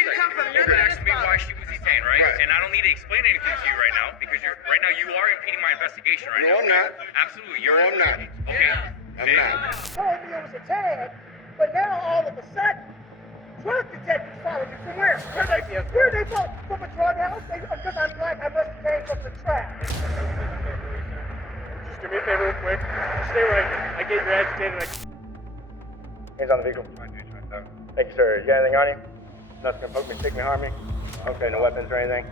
did you come from? You asked me why she was detained, right? And I don't need to explain anything to you right now because right now you are impeding my investigation right now. No, I'm not. Absolutely, you're. No, I'm not. Okay. I'm not. Told me it was a tag, but now all of a sudden, drug detectives followed me from where? Where they from? From a drug house? Because I'm black, I must have came from the trap. Just do me a favor real quick. Stay right here. I get you're agitated. Hands on the vehicle. Thank you, sir. You got anything on you? Nothing gonna poke me, stick me, harm me? Okay, no weapons or anything?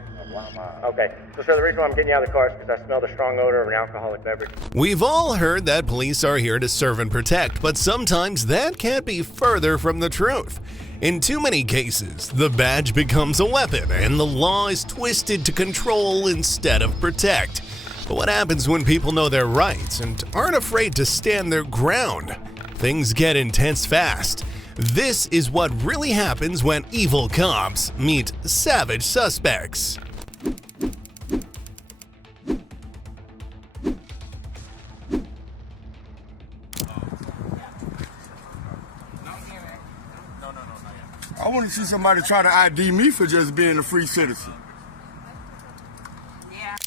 Okay. So, sir, the reason why I'm getting you out of the car is because I smelled a strong odor of an alcoholic beverage. We've all heard that police are here to serve and protect, but sometimes that can't be further from the truth. In too many cases, the badge becomes a weapon and the law is twisted to control instead of protect. But what happens when people know their rights and aren't afraid to stand their ground? Things get intense fast. This is what really happens when evil cops meet savage suspects. I want to see somebody try to ID me for just being a free citizen.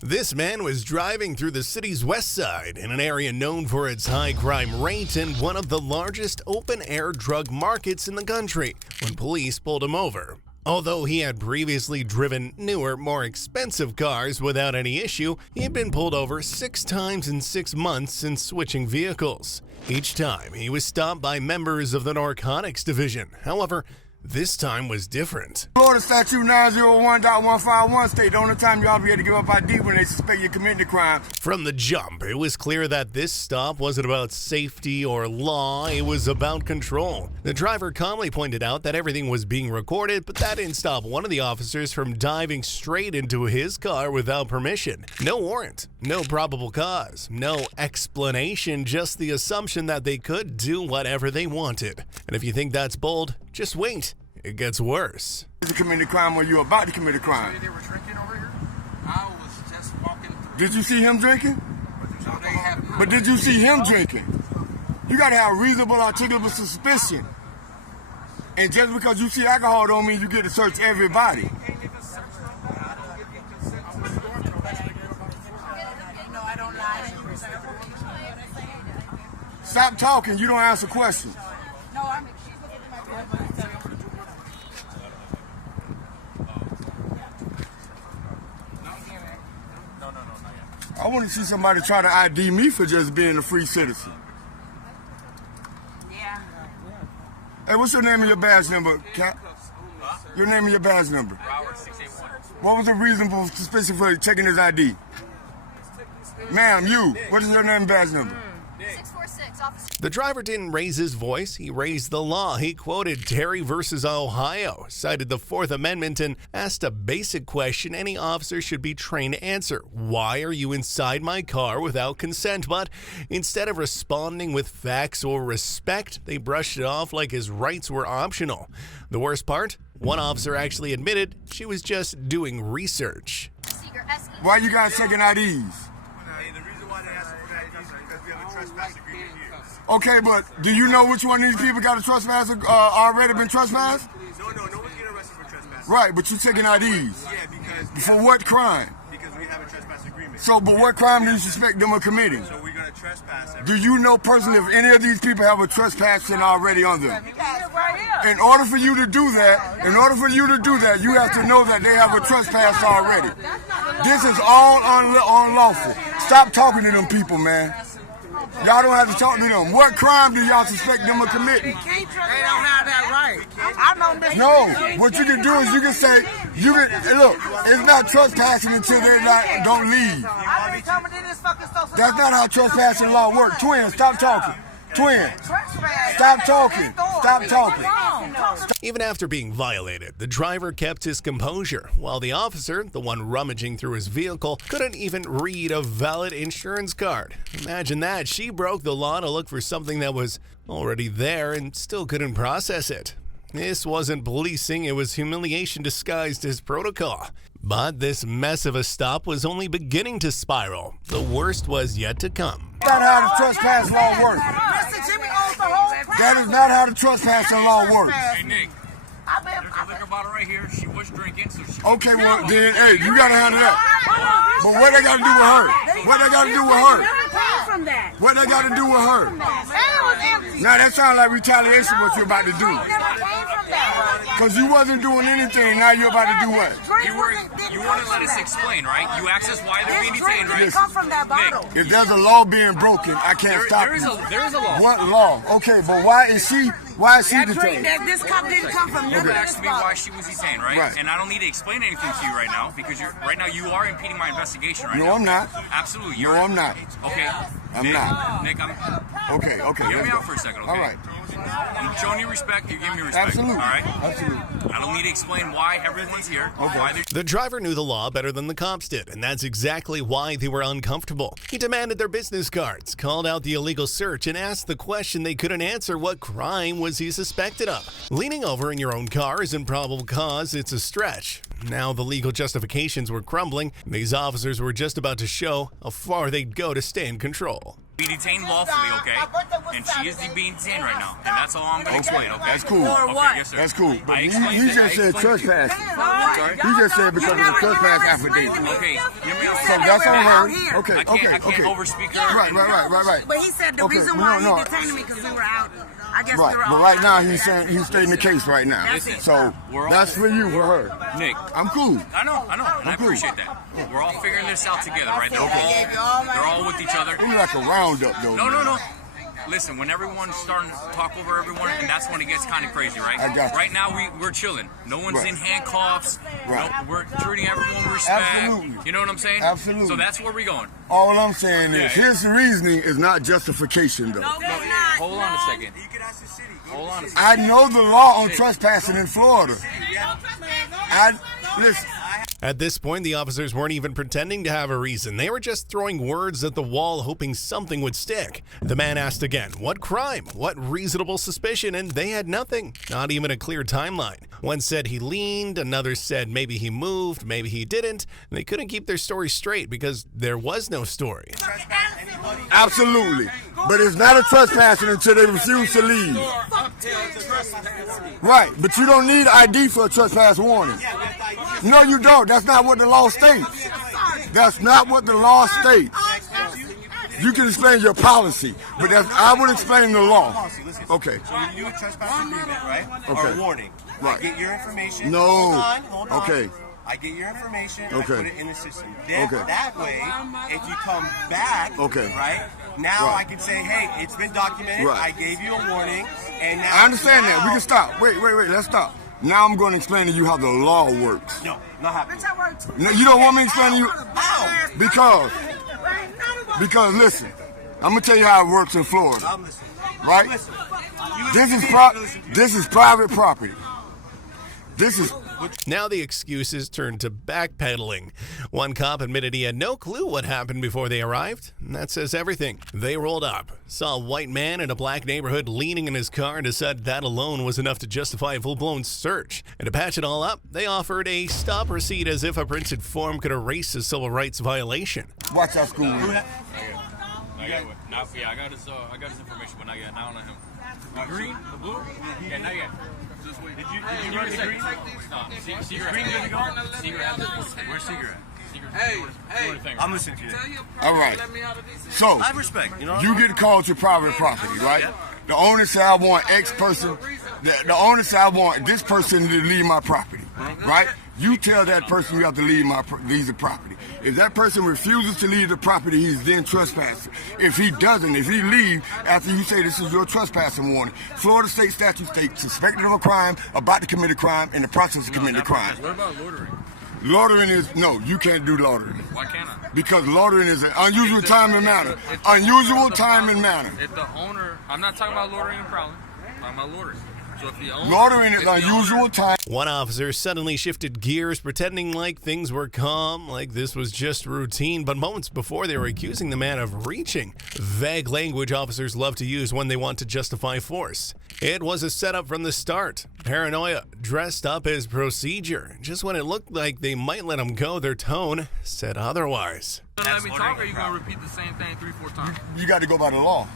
This man was driving through the city's west side in an area known for its high crime rate and one of the largest open-air drug markets in the country when police pulled him over. Although he had previously driven newer, more expensive cars without any issue, he had been pulled over 6 times in 6 months since switching vehicles. Each time, he was stopped by members of the narcotics division. However, this time was different. Florida Statute 901.151 state the only time you ought to be able to give up ID when they suspect you committing a crime. From the jump, it was clear that this stop wasn't about safety or law, it was about control. The driver calmly pointed out that everything was being recorded, but that didn't stop one of the officers from diving straight into his car without permission. No warrant, no probable cause, no explanation, just the assumption that they could do whatever they wanted. And if you think that's bold, just wait. It gets worse. You committed a crime when you're about to commit a crime. They were drinking over here? I was just walking through. Did you see him drinking? No, they have not. But did you see him drinking? You gotta have reasonable, articulable suspicion. And just because you see alcohol don't mean you get to search everybody. No, I don't lie. Stop talking, you don't answer questions. No, I'm I want to see somebody try to ID me for just being a free citizen. Yeah. Hey, what's your name and your badge number, Cap? Your name and your badge number. What was the reason for suspicion for checking his ID? Ma'am, you. What is your name and badge number? 646, officer. The driver didn't raise his voice, he raised the law. He quoted Terry versus Ohio, cited the Fourth Amendment, and asked a basic question any officer should be trained to answer. Why are you inside my car without consent? But instead of responding with facts or respect, they brushed it off like his rights were optional. The worst part? One officer actually admitted she was just doing research. Why you guys checking IDs? Okay, but do you know which one of these people got a trespass already been trespassed? No one's getting arrested for trespass. Right, but you taking IDs. Yeah, because... For what crime? Because we have a trespass agreement. So, but what crime do you suspect them of committing? So we're going to trespass. Do you know personally if any of these people have a trespassing already on them? In order for you to do that, you have to know that they have a trespass already. This is all unlawful. Stop talking to them people, man. Y'all don't have to talk to them. What crime do y'all suspect them of committing? They don't have that right. I know this. No, what you can do is you can say, look, it's not trespassing until they don't leave. I've been coming in this fucking stuff. That's not how trespassing law works. Twin, stop talking. Twin, stop talking. Stop talking. Even after being violated, the driver kept his composure, while the officer, the one rummaging through his vehicle, couldn't even read a valid insurance card. Imagine that. She broke the law to look for something that was already there and still couldn't process it. This wasn't policing, it was humiliation disguised as protocol. But this mess of a stop was only beginning to spiral. The worst was yet to come. That's not how the trespass law works. That is not how the trespassing law works. Hey, Nick. I've been bottle right here. She was drinking, so she. Okay, well then, hey, you gotta handle that. But what they gotta do with her? What they gotta do with her? From that. What they gotta do with her? was empty. Now that sounds like retaliation what you're about to do. Cause you wasn't doing anything, now you're about to do what? You wouldn't let us explain, right? You asked us why they're being detained, right? Listen, Come from that bottle. if there's a law being broken, I can't stop There is you. a law. What law? Okay, but why is she detained? This cup didn't come from You none of asked this me why bottle. she was detained, right? Right. And I don't need to explain anything to you right now because right now you are impeding my investigation right now. No, I'm not. Absolutely. No, I'm not. Okay. I'm Nick, not. Nick, I'm. Okay. Hear let's me go. out for a second, okay? All right. I'm showing you respect. You give me respect. Absolutely. All right. Absolutely. I don't need to explain why everyone's here. Okay. Why they're The driver knew the law better than the cops did, and that's exactly why they were uncomfortable. He demanded their business cards, called out the illegal search, and asked the question they couldn't answer: what crime was he suspected of? Leaning over in your own car isn't probable cause, it's a stretch. Now the legal justifications were crumbling. These officers were just about to show how far they'd go to stay in control. be detained lawfully, okay? And she is being detained right now. And that's all I'm going to explain, okay? That's cool. Okay, yes, sir. That's cool. But I he explained just it. said trespass. Sorry? He just said because of the trespass affidavit. Okay, hear me out. So that's all her. Okay, I can't okay. overspeak her. Right. But he said the Okay, reason no, why no. he detained me because we were out. I guess Right, we were but all right now out. he's saying he's stating the case right now. Listen, So we're all- that's for you, for her. Nick. I'm cool. I know, and I cool. appreciate that. We're all figuring this out together, right? They're all with each other. It's like a roundup, though. No. Listen, when everyone's starting to talk over everyone, and that's when it gets kind of crazy, right? I got you. Right now, we're chilling. No one's Right. in handcuffs. Right. No, we're treating everyone with respect. Absolutely. You know what I'm saying? Absolutely. So that's where we're going. All I'm saying is his reasoning is not justification, though. Hold on a second. You can ask the city. Hold on a second. I know the law on trespassing in Florida. Listen. At this point, the officers weren't even pretending to have a reason. They were just throwing words at the wall, hoping something would stick. The man asked again, what crime? What reasonable suspicion? And they had nothing. Not even a clear timeline. One said he leaned, another said maybe he moved, maybe he didn't. And they couldn't keep their story straight because there was no story. Absolutely. But it's not a trespassing until they refuse to leave. Right, but you don't need ID for a trespass warning. No, you don't. That's not what the law states. That's not what the law states. You can explain your policy, but I would explain the law. Okay. So you do a trespass agreement, right? Okay. Or a warning. Right. I get your information. No. Hold on. Okay. I get your information. Okay. I put it in the system. Then Okay. that way, if you come back, Okay. right? Now Right. I can say, hey, it's been documented. Right. I gave you a warning, and now I understand that. We can stop. Wait. Let's stop. Now I'm going to explain to you how the law works. No, not happening. No, you don't want me to explain to you? How? Because listen, I'm going to tell you how it works in Florida. I'm listening. Right? Listen. This is private property. This is Now the excuses turned to backpedaling. One cop admitted he had no clue what happened before they arrived. And that says everything. They rolled up, saw a white man in a black neighborhood leaning in his car and decided that alone was enough to justify a full-blown search. And to patch it all up, they offered a stop receipt as if a printed form could erase a civil rights violation. watch our school. I got his information, but not yet. Not on him. The green? The blue? Yeah, not yet. Just wait. Did you run the green? No. Secret green good to go? Secret has it. Where's Secret at? Hey. I'm listening to you. All right. So, I have respect. You know. you get called to private property, right? The owner said, I want X person. The owner said, I want this person to leave my property, right? You tell that person you have to leave the property. If that person refuses to leave the property, he's then trespassing. If he doesn't, if he leaves after you say this is your trespassing warning, Florida state statute states suspected of a crime, about to commit a crime, in the process of committing a crime. What about loitering? Loitering is, no, you can't do loitering. Why can't I? Because loitering is an unusual time and manner. Unusual time and manner. If the owner, I'm not talking about loitering and prowling. I'm talking about loitering. So if the owner, Loitering is unusual time. One officer suddenly shifted gears, pretending like things were calm, like this was just routine, but moments before they were accusing the man of reaching. Vague language officers love to use when they want to justify force. It was a setup from the start. Paranoia, dressed up as procedure. Just when it looked like they might let him go, their tone said otherwise. Let me talk, or you gonna repeat the same thing 3-4 times? You got to go by the law.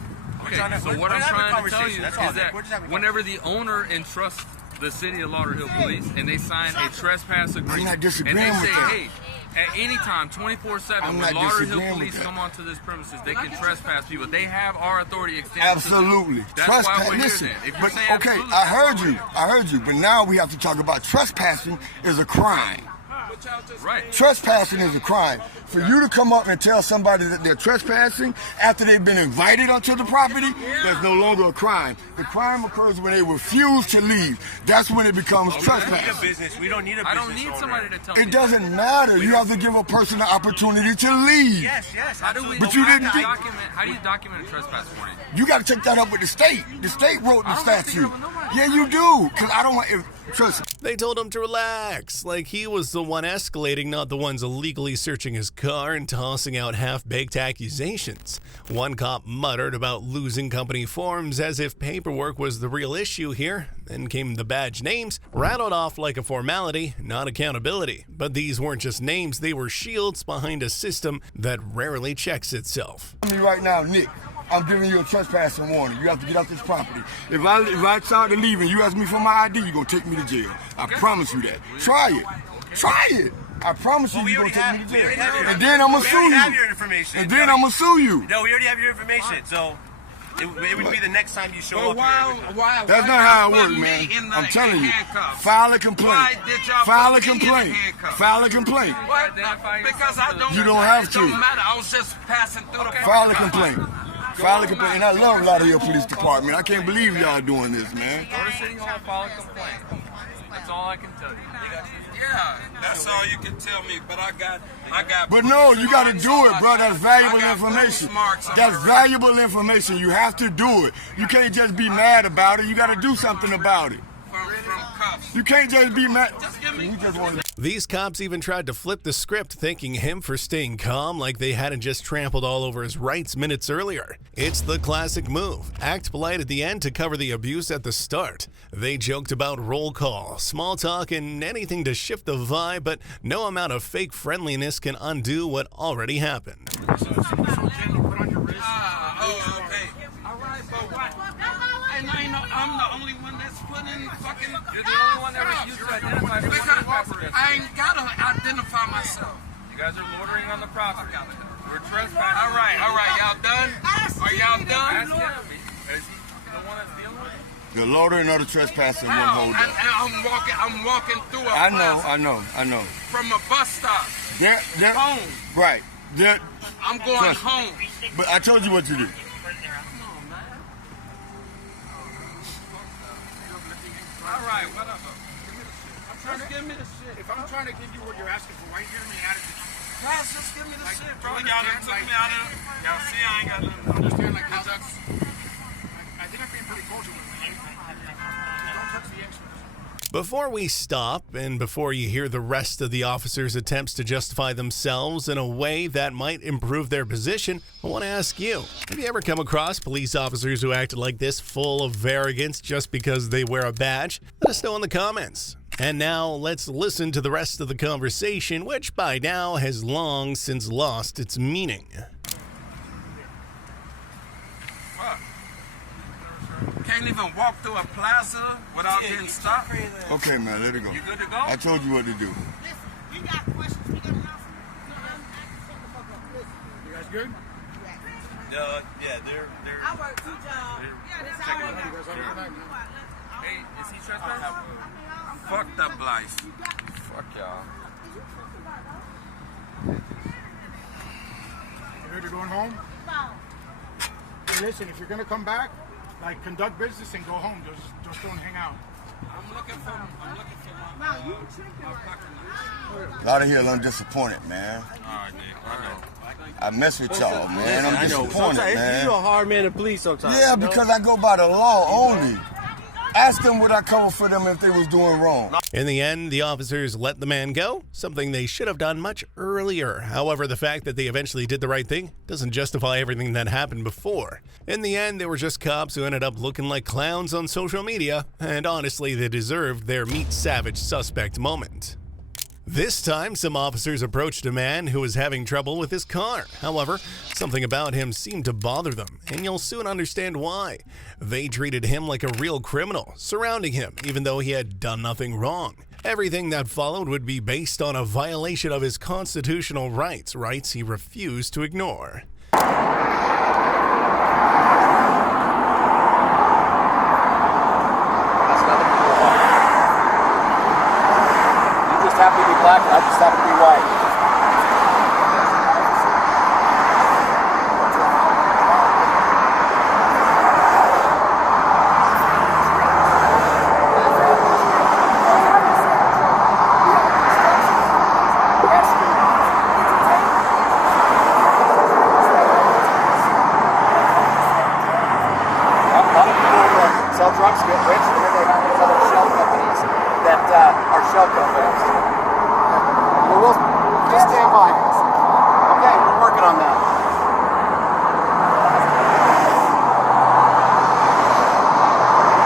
Okay, so what I'm trying to tell you is that whenever the owner entrusts the city of Lauderhill Police, and they sign a trespass agreement. I'm not disagreeing and they with say, that. hey, at any time, 24/7, I'm when not disagreeing Lauderhill with Police that. come onto this premises, they can trespass people. They have our authority extended Absolutely. to them. That's why we're Listen, here then. If you're but saying okay, absolutely, I that's heard you. But now we have to talk about trespassing is a crime. right. Trespassing is a crime. For you to come up and tell somebody that they're trespassing after they've been invited onto the property, that's no longer a crime. The crime occurs when they refuse to leave. That's when it becomes We don't need a trespassing. business. We don't need a business I don't need owner. somebody to tell me. It doesn't matter. You have to give a person the opportunity to leave. Yes, yes. How do we? But you didn't do- How do you document a trespass warning? You got to take that up with the state. The state wrote the I don't have to statute. get up with nobody. Yeah, you do. Because I don't want... Trust me. They told him to relax, like he was the one escalating, not the ones illegally searching his car and tossing out half-baked accusations. One cop muttered about losing company forms as if paperwork was the real issue here. Then came the badge names, rattled off like a formality, not accountability. But these weren't just names, they were shields behind a system that rarely checks itself. Me right now, Nick, I'm giving you a trespassing warning. You have to get off this property. If I start to leave and you ask me for my ID, you're going to take me to jail. I promise you that. Try it. Try it. I promise you you're going to take me to jail. And then I'm going to sue We already have you. your information. And then I'm going to sue you. No, we already have your information. So it would be the next time you show up here. That's not how it works, man. I'm telling you. File a complaint. File a complaint. File a complaint. Because I don't. You don't have It don't to. matter. I was just passing through the. File a complaint. File a complaint. And I love a lot of your police department. I can't believe y'all doing this, man. Go to City Hall, file a complaint. That's all I can tell you. Yeah, that's all you can tell me. But I got. But no, you got to do it, bro. That's valuable information. That's valuable information. You have to do it. You can't just be mad about it. You got to do something about it. You can't just be mad. You just want to... These cops even tried to flip the script, thanking him for staying calm like they hadn't just trampled all over his rights minutes earlier. It's the classic move. Act polite at the end to cover the abuse at the start. They joked about roll call, small talk, and anything to shift the vibe, but no amount of fake friendliness can undo what already happened. Okay. All right, but what? And I'm the only one that's putting fucking. You're the only one that refused to identify because I ain't gotta identify myself. You guys are loitering on the property. We're trespassing. All right, y'all done? Are y'all done? Is he the one that's dealing with it? The loitering or the trespassing won't hold up. I'm walking through a I plaza know. from a bus stop. Home. Right. I'm going home. But I told you what to do. All right, whatever. Give me the shit. If I'm trying to give you what you're asking for, why are you giving me attitude? Guys, just give me the shit, bro. Y'all took me out of it. Y'all see I ain't got nothing. Understand, like, how that's... I think I'm being pretty cordial with you. Don't touch the extras. Before we stop, and before you hear the rest of the officers' attempts to justify themselves in a way that might improve their position, I want to ask you, have you ever come across police officers who acted like this, full of arrogance just because they wear a badge? Let us know in the comments. And now, let's listen to the rest of the conversation, which by now has long since lost its meaning. Can't even walk through a plaza without getting stopped. Okay, man, let it go. You good to go? I told you what to do. We got questions. We got an answer. You guys good? Yeah, they're. I work 2 jobs. Yeah, that's how I You guys have a good night, man. Hey, is he trespassing? Fuck that life. Fuck y'all. You heard you're going home? Hey, listen, if you're going to come back, like, conduct business and go home. Just don't hang out. I'm looking for my A lot of here, I'm disappointed, man. Alright, Nick, I know. I mess with y'all, man. I'm disappointed, man. You're a hard man of police sometimes. Yeah, because I go by the law only. Ask them would I cover for them if they was doing wrong. In the end, the officers let the man go, something they should have done much earlier. However, the fact that they eventually did the right thing doesn't justify everything that happened before. In the end, they were just cops who ended up looking like clowns on social media, and honestly, they deserved their meet savage suspect moment. This time, some officers approached a man who was having trouble with his car. However, something about him seemed to bother them, and you'll soon understand why. They treated him like a real criminal, surrounding him even though he had done nothing wrong. Everything that followed would be based on a violation of his constitutional rights he refused to ignore. Happy to be black, I just happen to be white. A lot of people sell drugs, get rich, and then they have these other shell companies that are shell companies. We'll just stand by. Okay, we're working on that.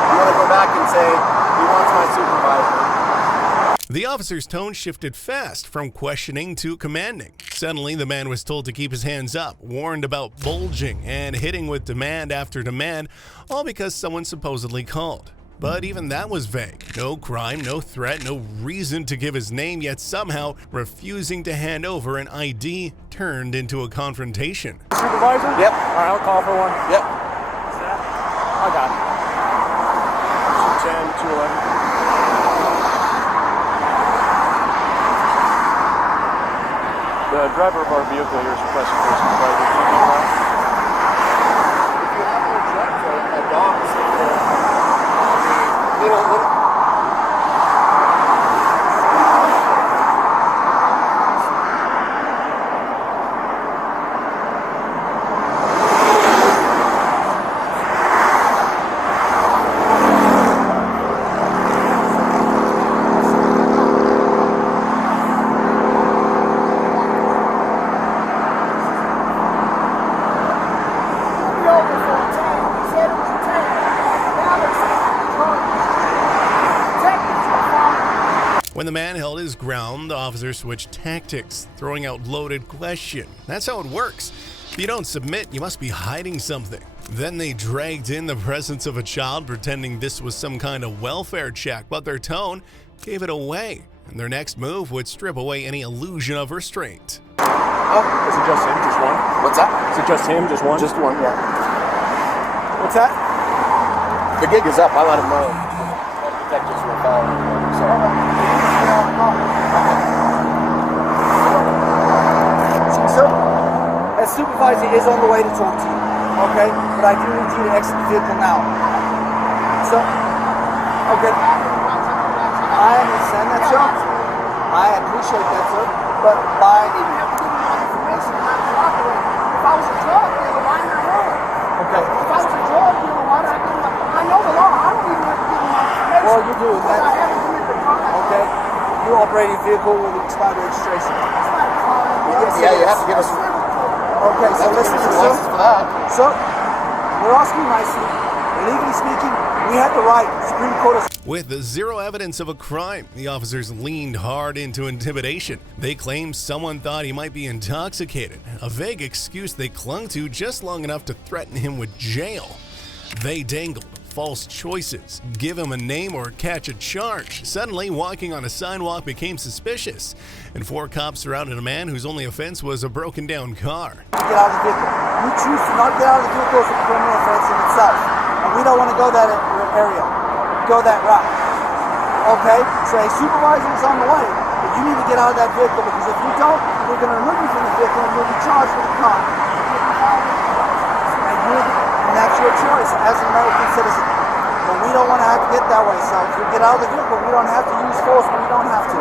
You want to go back and say, he wants my supervisor. The officer's tone shifted fast from questioning to commanding. Suddenly, the man was told to keep his hands up, warned about bulging, and hitting with demand after demand, all because someone supposedly called. But even that was vague. No crime, no threat, no reason to give his name, yet somehow refusing to hand over an ID turned into a confrontation. Supervisor? Yep. All right, I'll call for one. Yep. I got it. 210, 211. The driver of our vehicle here is requesting for supervisor. If you have no drugs or a dog sitting there, little When the man held his ground, the officer switched tactics, throwing out loaded questions. That's how it works. If you don't submit, you must be hiding something. Then they dragged in the presence of a child, pretending this was some kind of welfare check, but their tone gave it away. And their next move would strip away any illusion of restraint. Oh, is it just him? Just one? What's that? Is it just him? Just one? Just one, yeah. What's that? The gig is up. I let him know. All the detectives were following him. So. Sir, a supervisor is on the way to talk to you, okay? But I do need you to exit the vehicle now. Sir? Okay. I understand that, sir. I appreciate that, sir. But why did you have to give me my information? If I was a drug dealer, why did I run? Okay. If I was a drug dealer, why did I give my... I know the law. I don't even have to give my information. Well, you do. Because I haven't committed the crime. Okay. You operate a vehicle with expired registration. It's not a crime. Yes, Yeah, you have to give us. Okay, so listen to some this. for that. Sir, we're asking nicely. Legally speaking, we have the right. Supreme Court has... With zero evidence of a crime, the officers leaned hard into intimidation. They claimed someone thought he might be intoxicated, a vague excuse they clung to just long enough to threaten him with jail. They dangled false choices, give him a name or catch a charge. Suddenly, walking on a sidewalk became suspicious, and 4 cops surrounded a man whose only offense was a broken down car. Get out of the vehicle. You choose to not get out of the vehicle as a criminal offense in itself. And we don't want to go that area, go that route. Okay? So a supervisor is on the way, but you need to get out of that vehicle because if you don't, we're going to remove you from the vehicle and you'll be charged with a crime. And that's your choice as an American citizen. But we don't want to have to get that way. So if we get out of the vehicle, we don't have to use force when we don't have to.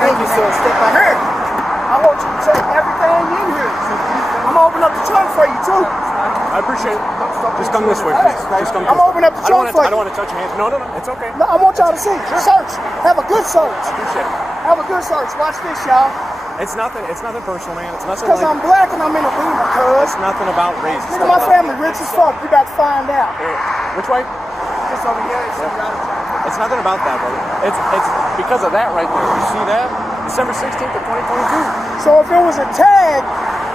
Thank you, sir. Step back. Here, I want you to check everything in here. I'm gonna open up the trunk for you too. I appreciate it. Just come this way, please. Just come I'm this opening up the trunk for I don't you. want to touch your hands. No, it's okay. No, I want y'all to see. Search. Have a good search. Appreciate it. Have a good search. Watch this, y'all. It's nothing personal, man. It's nothing Because like... I'm black and I'm in a Beamer, cuz. It's nothing about race. Nigga, my family rich as fuck. You about to find out. Which way? Just so It's nothing about that, brother. It's because of that right there. You see that? December 16th of 2022. So if it was a tag,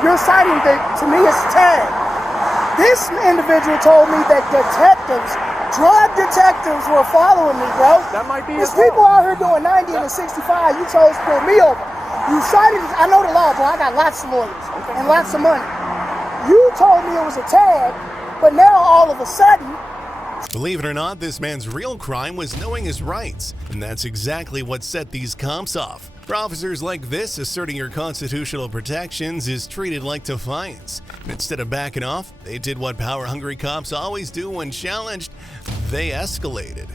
you're citing that to me it's a tag. This individual told me that drug detectives were following me, bro. That might be. There's people out here doing 90 and a 65. You chose to pull me over. You cited, I know the law, bro. I got lots of lawyers and lots of money. You told me it was a tag, but now all of a sudden. Believe it or not, this man's real crime was knowing his rights, and that's exactly what set these cops off. For officers like this, asserting your constitutional protections is treated like defiance. And instead of backing off, they did what power-hungry cops always do when challenged: they escalated.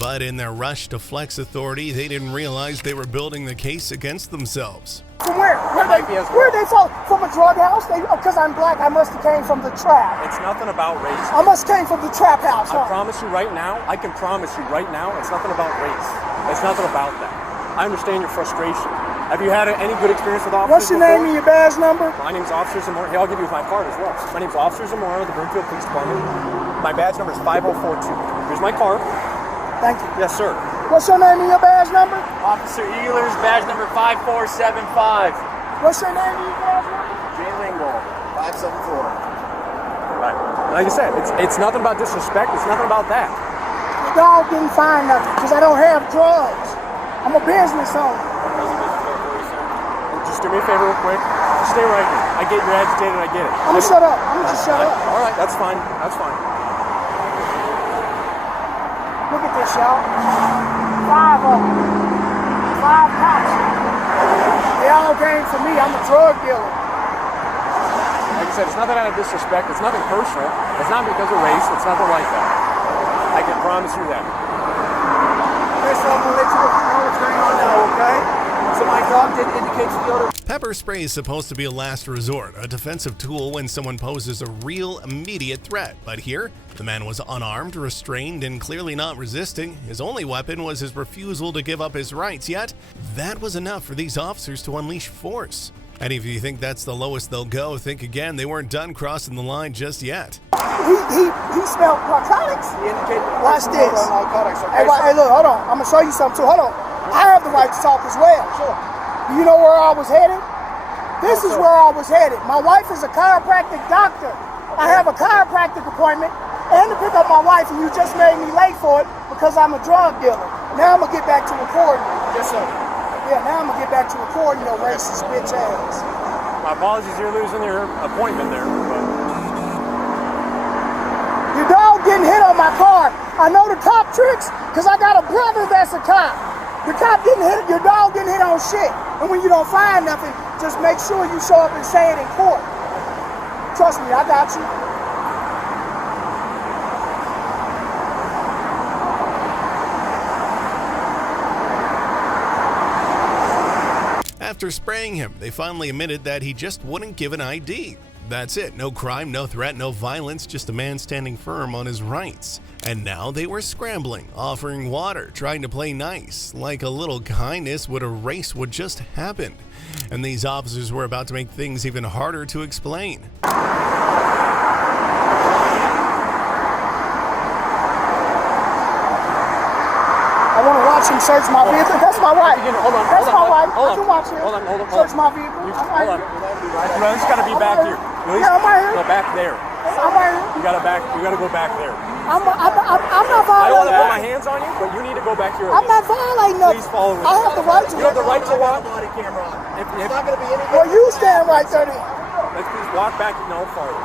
But in their rush to flex authority, they didn't realize they were building the case against themselves. From where? Where they from? From a drug house? Because I'm black, I must have came from the trap. It's nothing about race. I must came from the trap house, huh? I promise you right now, I can promise you right now, it's nothing about race. It's nothing about that. I understand your frustration. Have you had any good experience with officers What's your before? name and your badge number? My name's Officer Zamora. Hey, I'll give you my card as well. My name's Officer Zamora of the Broomfield Police Department. My badge number is 5042. Here's my card. Thank you. Yes, sir. What's your name and your badge number? Officer Ehlers, badge number 5475. What's your name and your badge number? Jay Lingle, 574. Right. Like I said, it's nothing about disrespect. It's nothing about that. The dog didn't find nothing because I don't have drugs. I'm a business owner. Just do me a favor real quick. Just stay right here. I get you're agitated. I get it. I'm gonna shut up. I'm gonna just shut up. All right, that's fine. That's fine. Look at this, y'all. 5 of them. 5 cops. They all came for me. I'm a drug dealer. Like I said, it's nothing out of disrespect. It's nothing personal. It's not because of race. It's nothing like that. I can promise you that. Okay, so I'm gonna let you know what's going on now, okay? So my dog did indicate to the odor. Pepper spray is supposed to be a last resort, a defensive tool when someone poses a real immediate threat. But here, the man was unarmed, restrained, and clearly not resisting. His only weapon was his refusal to give up his rights, yet that was enough for these officers to unleash force. And if you think that's the lowest they'll go, think again. They weren't done crossing the line just yet. He smelled narcotics. He indicated. Watch this. Narcotics, okay? Hey, look, hold on. I'm gonna show you something too. Hold on. I have the right to talk as well. Sure. Do you know where I was headed? This is where I was headed. My wife is a chiropractic doctor. I have a chiropractic appointment and to pick up my wife, and you just made me late for it because I'm a drug dealer. Now I'm gonna get back to recording. Yes, sir. Yeah, now I'm gonna get back to recording your racist bitch ass. My apologies, you're losing your appointment there. But Your dog didn't hit on my car. I know the cop tricks because I got a brother that's a cop. The cop didn't hit, your dog didn't hit on shit. And when you don't find nothing, just make sure you show up and say it in court. Trust me, I got you. After spraying him, they finally admitted that he just wouldn't give an ID. That's it. No crime, no threat, no violence, just a man standing firm on his rights. And now they were scrambling, offering water, trying to play nice, like a little kindness would erase what just happened. And these officers were about to make things even harder to explain. I want to watch him search my vehicle. That's my wife. Hold on. That's my wife. Hold I can watch him. Hold on. Search my vehicle. Hold on. No, it's got to be back here. Yeah, I'm right here. Go back there. I'm right here. You got to go back there. I'm not I don't want violating. to put my hands on you, but you need to go back here. I'm not violating nothing. Please follow me. I have the right to. You have the right to walk. Body camera on. If, It's not going to be anything. Well, you stand right there then. let's please walk back. No, farther.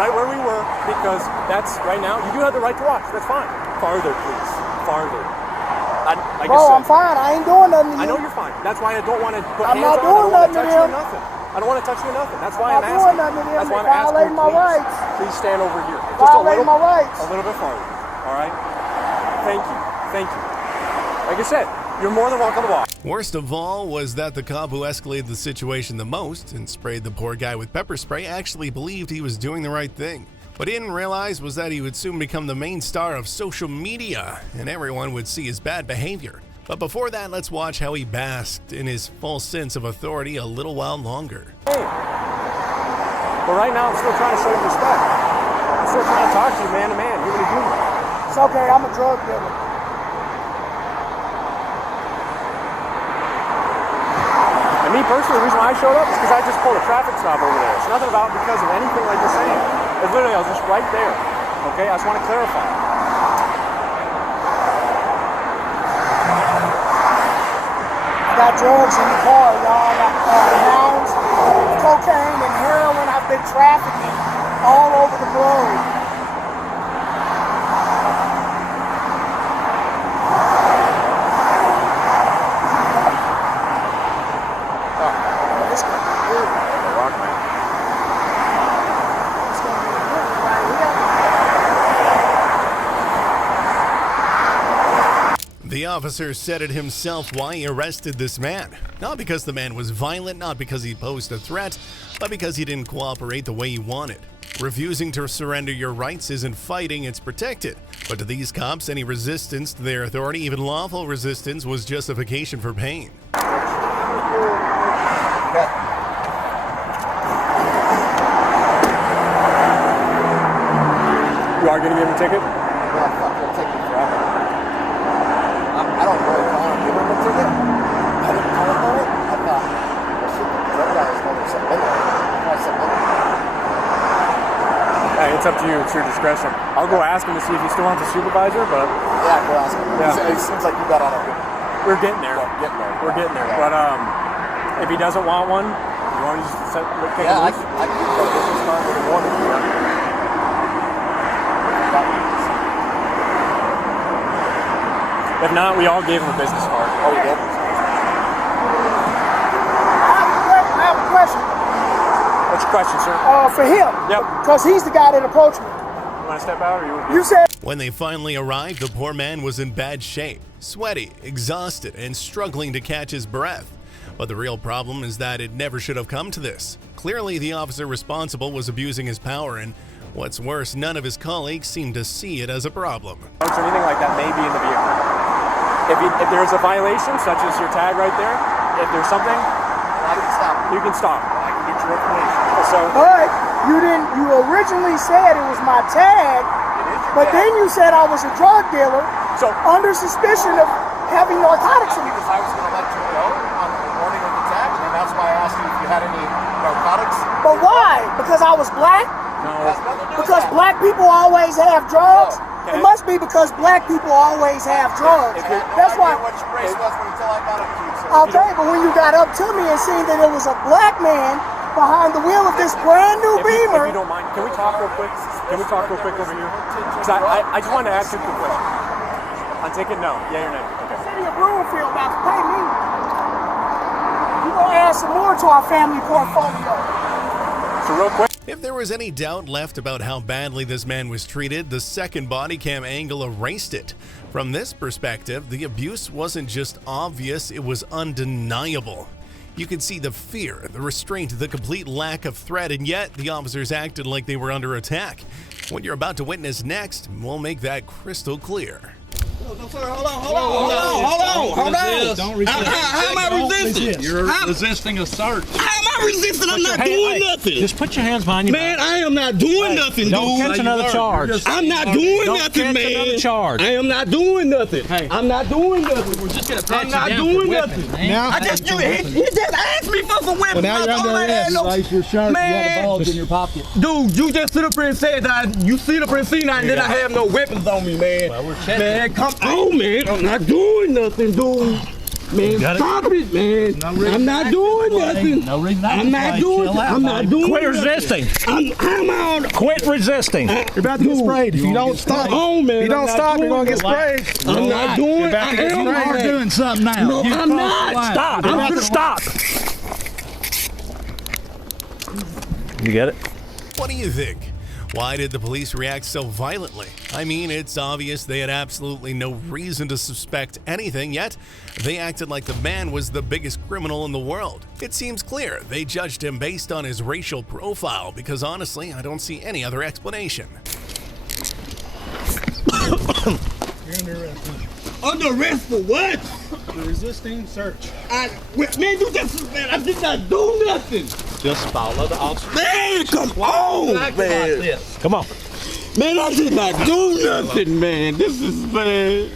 Right where we were, because that's right now. You do have the right to watch. That's fine. Farther, please. Farther. Like Bro, I said, I'm fine. I ain't doing nothing to you. I know you're fine. That's why I don't want to put I'm hands not on. doing I don't want to nothing touch to you or them. nothing. I don't want to touch you or nothing. That's why I'm I'm not asking. doing nothing to them. That's why I'm They're asking. violating my Please, rights. please stand over here. Just Violating my rights. A little bit farther. All right. Thank you. Thank you. Like I said, you're more than welcome to walk. Worst of all was that the cop who escalated the situation the most and sprayed the poor guy with pepper spray actually believed he was doing the right thing. What he didn't realize was that he would soon become the main star of social media and everyone would see his bad behavior. But before that, let's watch how he basked in his false sense of authority a little while longer. Hey. But right now, I'm still trying to show you respect. I'm still trying to talk to you man to man, human to human. So okay. I'm a drug dealer. And me personally, the reason why I showed up is because I just pulled a traffic stop over there. It's nothing about because of anything like you're saying. It's literally, I was just right there. Okay, I just want to clarify. I got drugs in the car, y'all. I got pounds of cocaine and heroin. I've been trafficking all over the globe. This gonna be good. Rock, man. It's gonna be good right here. The officer said it himself why he arrested this man. Not because the man was violent, not because he posed a threat, but because he didn't cooperate the way he wanted. Refusing to surrender your rights isn't fighting, it's protected. But to these cops, any resistance to their authority, even lawful resistance, was justification for pain. You are going to give him a ticket? Well, fuck, they'll take me forever. I don't really want to give him a ticket. I didn't call him on it. I thought, well, shit, the drug guy is going to something in there. Hey, it's up to you. It's your discretion. I'll go ask him to see if he still wants a supervisor, but... Yeah, go ask him. Yeah. It seems like you got on a good... We're getting there. We're getting there. Yeah. But if he doesn't want one, you want to just take Yeah, him I loose? can go business card with a woman. If not, we all gave him a business card. Oh, we did? I have a question. What's your question, sir? For him. Yep. Because he's the guy that approached me. You want to step out, or You said... When they finally arrived, the poor man was in bad shape, sweaty, exhausted, and struggling to catch his breath. But the real problem is that it never should have come to this. Clearly, the officer responsible was abusing his power, and what's worse, none of his colleagues seemed to see it as a problem. or anything like that may be in the vehicle. If there's a violation, such as your tag right there, if there's something, you can stop. I can get your information. So, But you originally said it was my tag, but then you said I was a drug dealer under suspicion of having narcotics in me. Because I was going to let you know on the morning of the tag, and that's why I asked you if you had any narcotics. But why? Because I was black? no. Because black people always have drugs? It must be because black people always have drugs. That's why. What your race was until I got up to you. So Okay, but when you got up to me and seen that it was a black man behind the wheel of this brand new Beamer. If you don't mind, can we talk real quick? Can we talk real quick over here? Because I just wanted to ask you a quick question. On ticket, no. Yeah, you're not. Okay. City of Broomfield about to pay me. You gonna add some more to our family portfolio. So real quick. If there was any doubt left about how badly this man was treated, the second body cam angle erased it. From this perspective, the abuse wasn't just obvious, it was undeniable. You could see the fear, the restraint, the complete lack of threat, and yet the officers acted like they were under attack. What you're about to witness next will make that crystal clear. Hold on. How am I resisting? You're resisting a search. How am I resisting? I'm not doing nothing. Just put your hands behind your back. Man, I am not doing nothing, dude. Don't catch another charge. I'm not doing nothing, man. Another charge. I am not doing nothing. Hey. I'm not doing nothing. We're just gonna pat I'm you not down doing for nothing. weapons, man. I just he just asked me for some weapons. Well, now you're under arrest. Lace your shirt. Man. You had a bulge in your pocket. Dude, you just sit up here and said that you sit up here and see that, and then I have no weapons on me, man. Well, we're checking. Man, come on, man. I'm not doing nothing, dude. Man, stop it, man. I'm not doing nothing. No reason to I'm not doing. I'm not doing. Quit nothing. resisting. I'm on. Quit resisting. You're about to get sprayed. If you don't stop, Oh man, if you don't stop, you're gonna get sprayed. I'm not doing. You're about to get I am sprayed. on. You're doing something now. No, You I'm crossed the not. line. Stop. You're I'm about gonna to- stop. You get it? What do you think? Why did the police react so violently? I mean, it's obvious they had absolutely no reason to suspect anything, yet they acted like the man was the biggest criminal in the world. It seems clear they judged him based on his racial profile, because honestly, I don't see any other explanation. You're under arrest. Under arrest for what? For resisting search. Man, you just man, I did not do nothing. Just follow the officer. Man, come on, man. Come on. Man, I did not do nothing, man. This is police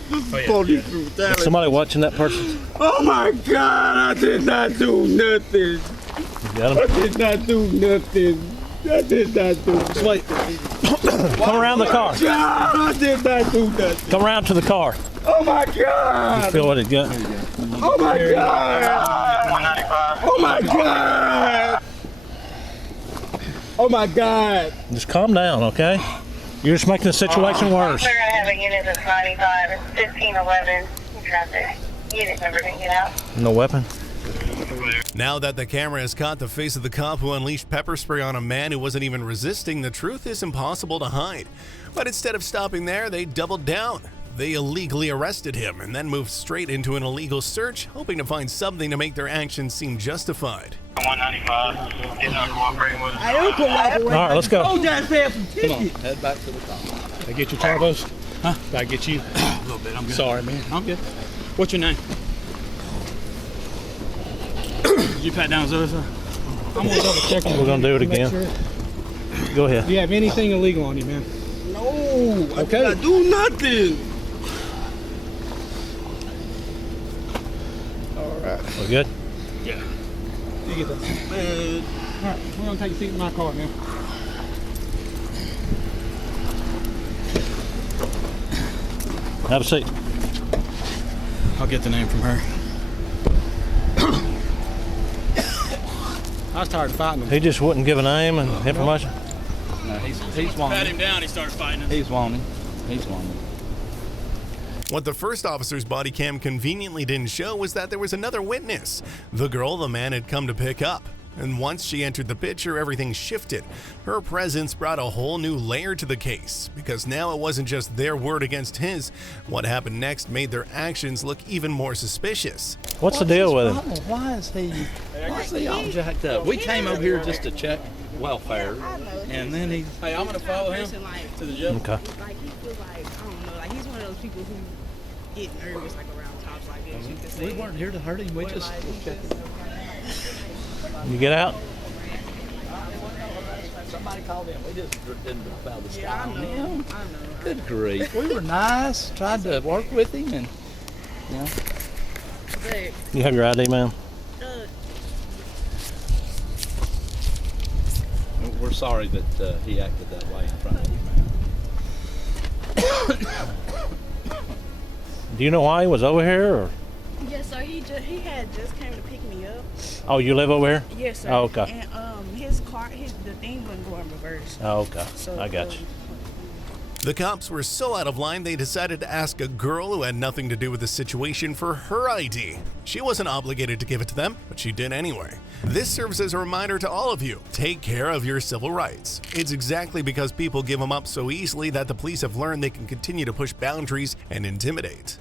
brutality. Somebody watching that person? Oh my God, I did not do nothing. You got him? I did not do nothing. I did not do nothing. Wait. Come around the car. God, I did not do nothing. Come around to the car. Oh my God. You feel what it got? Oh my God. Oh my God. Oh my God. Just calm down, okay? You're just making the situation worse. We're going to have a unit that's 95. It's 1511 traffic. Unit number to get out. No weapon? Now that the camera has caught the face of the cop who unleashed pepper spray on a man who wasn't even resisting, the truth is impossible to hide. But instead of stopping there, they doubled down. They illegally arrested him and then moved straight into an illegal search, hoping to find something to make their actions seem justified. 195. Is not cooperating with us. I don't cooperate. All right, let's go. Oh, guys, pay some Come on, tickets. head back to the car. Did I get your turbos? Huh? Did I get you? A little bit, I'm good. Sorry, man. I'm good. What's your name? Did you pat down Zoe? I'm gonna double check on you. We're gonna do it again. Sure. Go ahead. Do you have anything illegal on you, man? No, I Okay. did not do nothing. All right. We good? Yeah. You get that. Man. All right, we're gonna take a seat in my car, man. Have a seat. I'll get the name from her. I was tired of fighting him. He just wouldn't give a name and information? No, he's wanting. Pat him down, he started fighting him. He's wanting. He's wanting. What the first officer's body cam conveniently didn't show was that there was another witness, the girl the man had come to pick up. And once she entered the picture, everything shifted. Her presence brought a whole new layer to the case, because now it wasn't just their word against his. What happened next made their actions look even more suspicious. What's the deal with him? Why is he all jacked up? We came over here just to check welfare, and then he. Hey, I'm gonna follow him to the jail. Okay. Like, he feels like, I don't know, like, he's one of those people who get nervous, like, around cops like this, you could say. We weren't here to hurt him. We just checked. You get out? Somebody called in. We just didn't foul the sky Yeah, I on know. him. I know. Good grief. We were nice. Tried to work with him, and you know. But, You have your ID, man? We're sorry that he acted that way in front of you, man. Do you know why he was over here? Or? yes, sir, he had just came to pick me up. Oh, you live over here? Yes, sir. Oh, okay. And his car, the thing wouldn't go in reverse. Oh, okay. So, I got you. The cops were so out of line they decided to ask a girl who had nothing to do with the situation for her ID. She wasn't obligated to give it to them, but she did anyway. This serves as a reminder to all of you, take care of your civil rights. It's exactly because people give them up so easily that the police have learned they can continue to push boundaries and intimidate.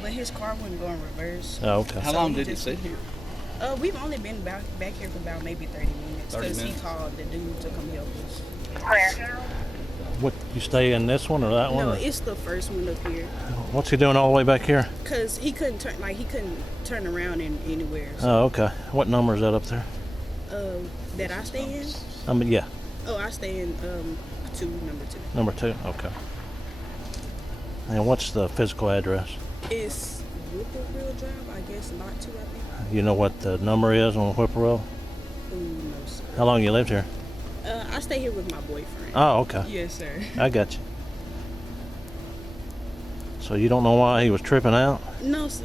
But his car wouldn't go in reverse. Oh, okay. How long did he sit here? We've only been back here for about maybe 30 minutes. 30 Because he minutes? called the dude to come help us. Clear. What, you stay in this one or that one? No, or? it's the first one up here. What's he doing all the way back here? Because he couldn't turn around anywhere. So, Oh, okay. What number is that up there? that I stay in? I mean, yeah, Oh, I stay in number 2. number 2. Okay. And what's the physical address? It's Whippoorwill Drive, I guess, lot 2, I think. You know what the number is on Whippoorwill? No, sir. How long you lived here? I stay here with my boyfriend. Oh, okay. Yes, sir. I got you. So you don't know why he was tripping out? No, sir.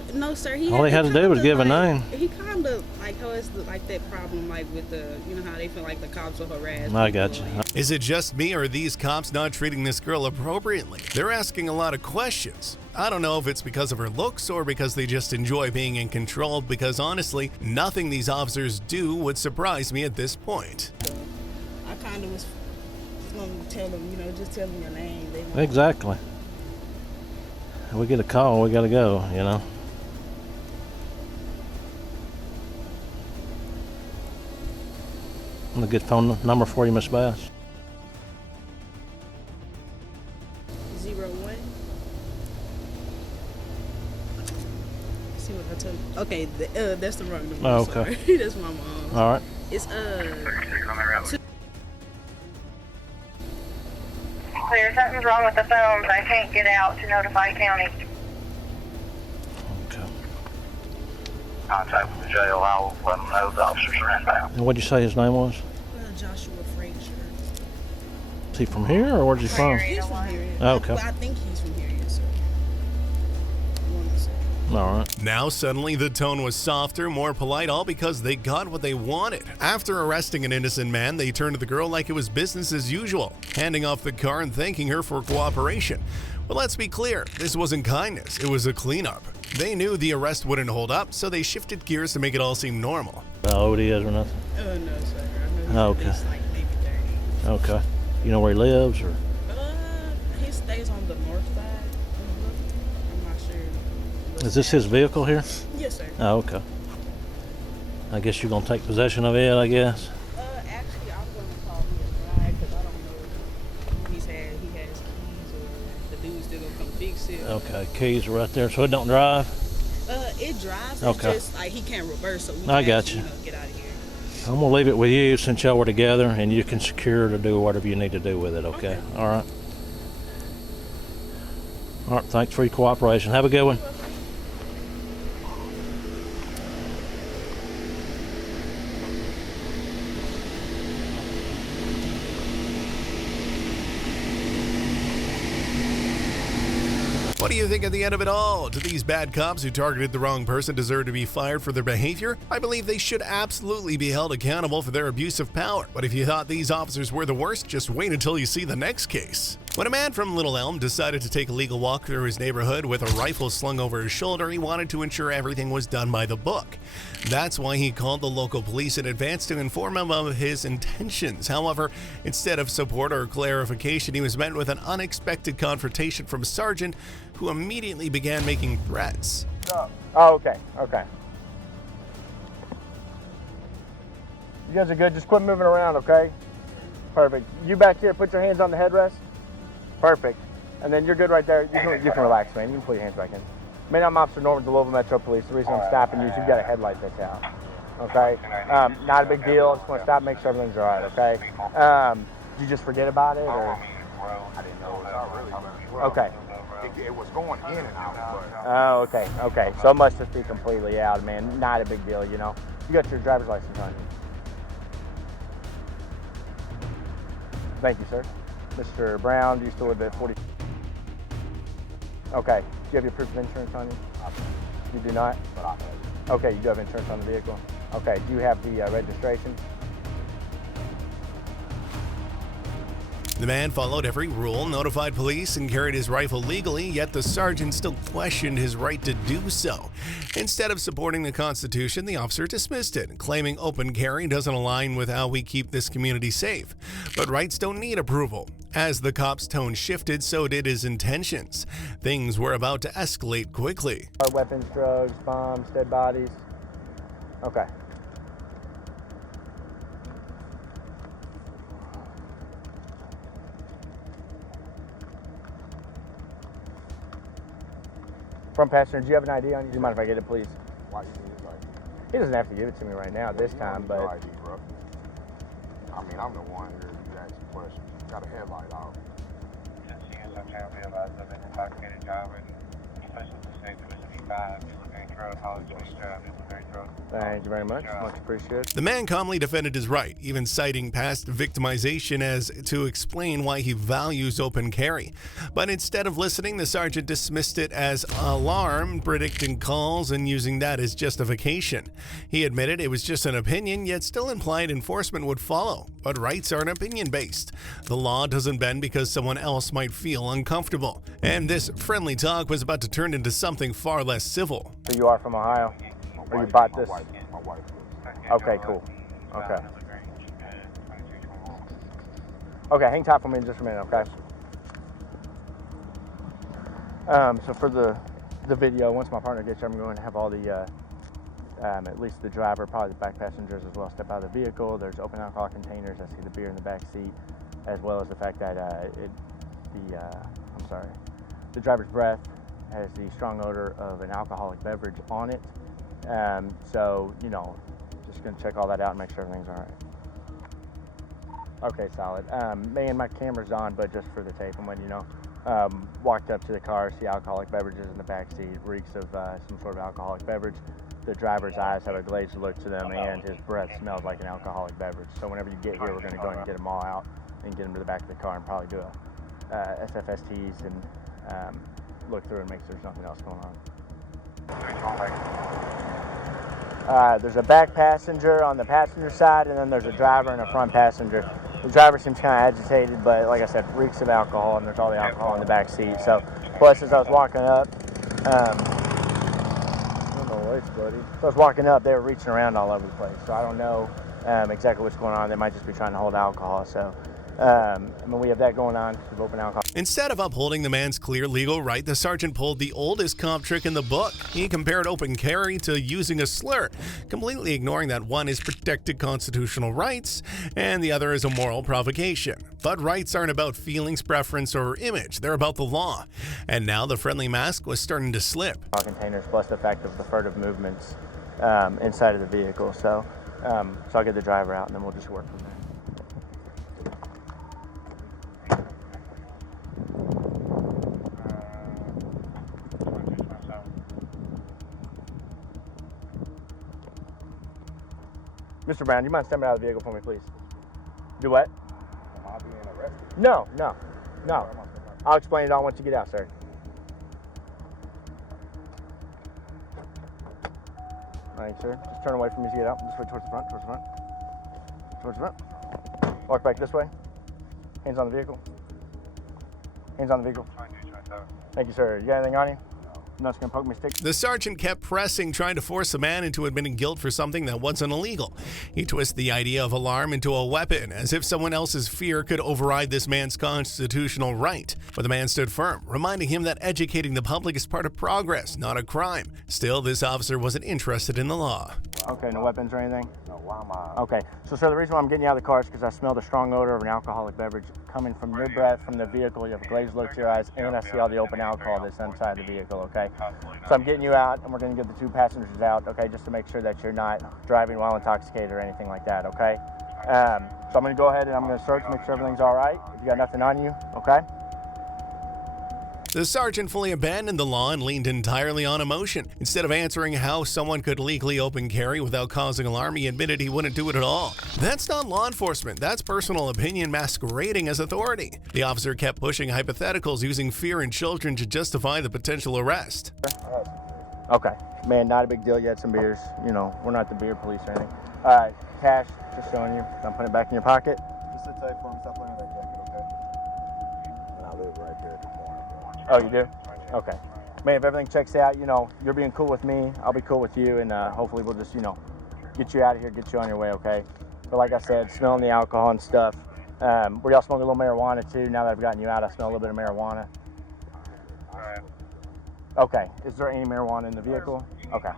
All he had to do was give a name. He kind of like has like that problem, like with the, you know how they feel like the cops will harass. I got you. Is it just me or are these cops not treating this girl appropriately? They're asking a lot of questions. I don't know if it's because of her looks or because they just enjoy being in control, because honestly, nothing these officers do would surprise me at this point. I kind of was going to tell them, you know, just tell them your name. Exactly. We get a call, we gotta go, you know. And a good phone number for you, Miss Bass. 01. See what I told you. Okay, that's the wrong number. Oh, okay. Sorry. That's my mom. All right. It's Officer, something's wrong with the phones. I can't get out to notify county. Okay. Contact with the jail. I'll let them know the officers are inbound. And what did you say his name was? Joshua Frazier. Is he from here, or where's he from? He's from here. Oh, okay. I think he's from here, yes, sir. All right. Now suddenly the tone was softer, more polite, all because they got what they wanted. After arresting an innocent man, they turned to the girl like it was business as usual, handing off the car and thanking her for cooperation. But let's be clear, this wasn't kindness, it was a cleanup. They knew the arrest wouldn't hold up, so they shifted gears to make it all seem normal. Oh, he is or nothing? No, sir. I know he's Okay. at least, like, maybe 30. Okay. You know where he lives, or? He stays on the north side. I'm not sure. Is this his vehicle here? Yes, sir. Oh, okay. I guess you're going to take possession of it, I guess? Actually, I'm going to call him a ride because I don't know if he has keys or the dude's still going to come fix it. Okay, keys are right there, so it don't drive? It drives. Okay. It's just like he can't reverse, so we I can got actually, you. get out of here. I'm going to leave it with you since y'all were together, and you can secure to do whatever you need to do with it, okay? All right. All right, thanks for your cooperation. Have a good one. What do you think at the end of it all? Do these bad cops who targeted the wrong person deserve to be fired for their behavior? I believe they should absolutely be held accountable for their abuse of power. But if you thought these officers were the worst, just wait until you see the next case. When a man from Little Elm decided to take a legal walk through his neighborhood with a rifle slung over his shoulder, he wanted to ensure everything was done by the book. That's why he called the local police in advance to inform them of his intentions. However, instead of support or clarification, he was met with an unexpected confrontation from a sergeant who immediately began making threats. Oh, okay. You guys are good. Just quit moving around, okay? Perfect. You back here, put your hands on the headrest. Perfect. And then you're good right there. You can relax, man. You can put your hands back in. Man, I'm Officer Norman, the Louisville Metro Police. The reason I'm stopping you is you've got a headlight that's out. Okay? Not a big deal. Just want to stop, make sure everything's all right, okay? Did you just forget about it, or? I didn't know it was out really. Okay. It was going in and out. Oh, okay. So it must just be completely out, man. Not a big deal, you know. You got your driver's license on you. Thank you, sir. Mr. Brown, do you still live at 40? Okay. Do you have your proof of insurance on you? You do not? Okay, you do have insurance on the vehicle? Okay. Do you have the registration? The man followed every rule, notified police, and carried his rifle legally, yet the sergeant still questioned his right to do so. Instead of supporting the Constitution, the officer dismissed it, claiming open carry doesn't align with how we keep this community safe. But rights don't need approval. As the cop's tone shifted, so did his intentions. Things were about to escalate quickly. Weapons, drugs, bombs, dead bodies. Okay. Front passenger, do you have an ID on you? Do you mind if I get it, please? Why you need his ID? He doesn't have to give it to me right now this time, but... ID, bro. I mean, I'm the one here. You ask questions. Got a headlight out. Thank you very much. Much appreciated. The man calmly defended his right, even citing past victimization as to explain why he values open carry. But instead of listening, the sergeant dismissed it as alarm, predicting calls and using that as justification. He admitted it was just an opinion, yet still implied enforcement would follow. But rights aren't opinion-based. The law doesn't bend because someone else might feel uncomfortable. And this friendly talk was about to turn into something far less civil. So you are from Ohio? Or you bought this? My wife. Okay, cool. Okay. Okay, hang tight for me just a minute, okay? So for the video, once my partner gets here, I'm going to have all the, at least the driver, probably the back passengers as well, step out of the vehicle. There's open alcohol containers. I see the beer in the back seat, as well as the fact that the driver's breath has the strong odor of an alcoholic beverage on it. So, you know, just going to check all that out and make sure everything's all right. Okay, solid. Man, my camera's on, but just for the tape, I'm letting you know. Walked up to the car, see alcoholic beverages in the back seat, reeks of some sort of alcoholic beverage. The driver's eyes have a glazed look to them, and his breath smells like an alcoholic beverage. So whenever you get here, we're going to go ahead and get them all out and get them to the back of the car and probably do a SFSTs and look through and make sure there's nothing else going on. There's a back passenger on the passenger side, and then there's a driver and a front passenger. The driver seems kind of agitated, but like I said, reeks of alcohol, and there's all the alcohol in the back seat. So, plus as I was walking up, buddy. So I was walking up, they were reaching around all over the place. So I don't know exactly what's going on. They might just be trying to hold alcohol. So, I mean, we have that going on. We've opened alcohol. Instead of upholding the man's clear legal right, the sergeant pulled the oldest cop trick in the book. He compared open carry to using a slur, completely ignoring that one is protected constitutional rights and the other is a moral provocation. But rights aren't about feelings, preference, or image. They're about the law. And now the friendly mask was starting to slip. Containers plus the fact of the furtive movements inside of the vehicle. So I'll get the driver out and then we'll just work from there. Mr. Brown, do you mind stepping out of the vehicle for me, please? Do what? Am I being arrested? No. I'll explain it all once you get out, sir. Thanks, sir. Just turn away from me as you get out. Just towards the front, towards the front. Walk back this way. Hands on the vehicle. Hands on the vehicle. Thank you, sir. You got anything on you? I'm not just gonna poke me stick. The sergeant kept pressing, trying to force the man into admitting guilt for something that wasn't illegal. He twisted the idea of alarm into a weapon, as if someone else's fear could override this man's constitutional right. But the man stood firm, reminding him that educating the public is part of progress, not a crime. Still, this officer wasn't interested in the law. Okay, no weapons or anything? No, why am I? Okay, so sir, the reason why I'm getting you out of the car is because I smelled a strong odor of an alcoholic beverage coming from your breath, from the vehicle. You have a glazed look to your eyes, and I see all the open alcohol that's inside the vehicle, okay? So I'm getting you out, and we're going to get the two passengers out, okay, just to make sure that you're not driving while intoxicated or anything like that, okay? So I'm going to go ahead and I'm going to search, make sure everything's all right. If you got nothing on you, okay? The sergeant fully abandoned the law and leaned entirely on emotion. Instead of answering how someone could legally open carry without causing alarm, he admitted he wouldn't do it at all. That's not law enforcement, that's personal opinion masquerading as authority. The officer kept pushing hypotheticals, using fear in children to justify the potential arrest. Okay. Man, not a big deal. You had some beers. You know, we're not the beer police or anything. All right, cash, just showing you. I'm putting it back in your pocket. Just sit tight for him. Stop playing with that jacket, okay? And I live right here at the corner. Oh, you do? Okay. Man, if everything checks out, you know, you're being cool with me, I'll be cool with you, and hopefully we'll just, you know, get you out of here, get you on your way, okay? But like I said, smelling the alcohol and stuff. We all smoke a little marijuana too. Now that I've gotten you out, I smell a little bit of marijuana. Okay. Is there any marijuana in the vehicle? Okay.